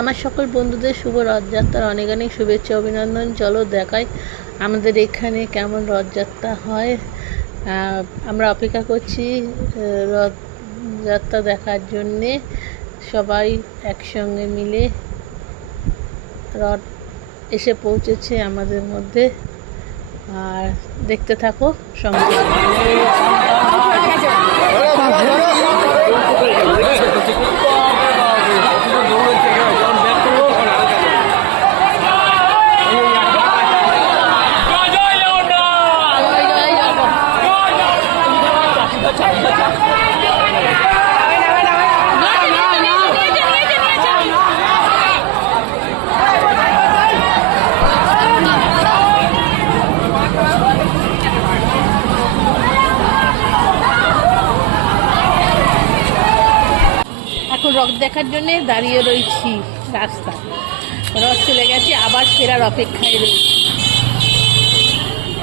আমার সকল বন্ধুদের শুভ রথযাত্রার অনেক অনেক শুভেচ্ছা অভিনন্দন। চলো দেখাই আমাদের এখানে কেমন রথযাত্রা হয়। আমরা অপেক্ষা করছি রথযাত্রা দেখার জন্যে। সবাই একসঙ্গে মিলে রথ এসে পৌঁছেছে আমাদের মধ্যে, আর দেখতে থাকো সঙ্গে। এখন রথ দেখার জন্য দাঁড়িয়ে রয়েছি রাস্তায়। রথ চলে গেছে, আবার ফেরার অপেক্ষায় রয়েছি।